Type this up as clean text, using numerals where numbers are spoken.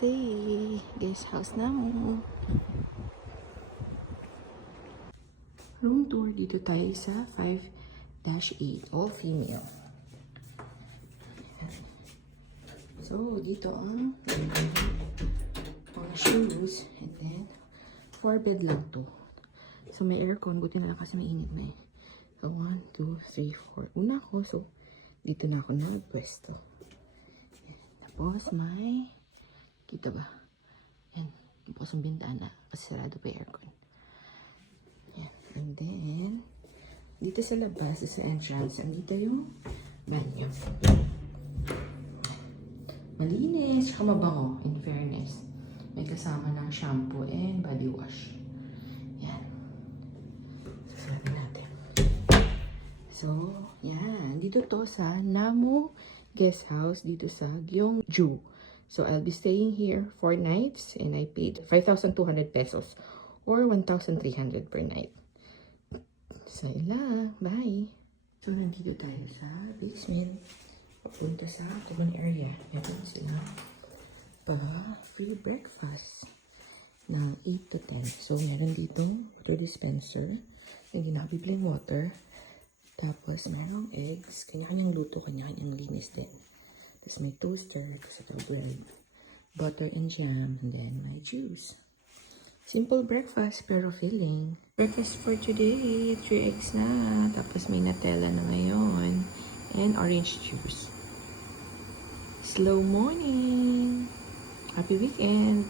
Day. Guest house na mo. Room tour dito tayo sa 5-8. All female. So, dito ang mga shoes. And then, 4 bed lang to. So, may aircon. Buti na lang kasi mainit na eh. So, 1, 2, 3, 4. Una ako. So, dito na ako nagpwesto. Tapos, may... Kita ba? Yan. Bukas ang bintana. Kasi sarado pa yung aircon. Yan. And then, dito sa labas, sa entrance, andito yung banyo. Malinis, saka mabango, in fairness. May kasama ng shampoo and body wash. Yan. Sasabi natin. So, yan. Dito to sa Namu Guest House dito sa Gyeongju. So, I'll be staying here 4 nights and I paid 5,200 pesos or 1,300 per night. So, lang. Bye! So, nandito tayo sa basement. Papunta sa common area. Meron sila pa free breakfast ng 8 to 10. So, meron dito water dispenser. Hindi na plain water. Tapos, merong eggs. Kanya-kanyang luto, kanya-kanyang linis din. Tapos, may toaster. Tapos, ito bread. Butter and jam. And then, my juice. Simple breakfast, pero filling. Breakfast for today. 3 eggs na. Tapos, may Nutella na ngayon. And orange juice. Slow morning. Happy weekend.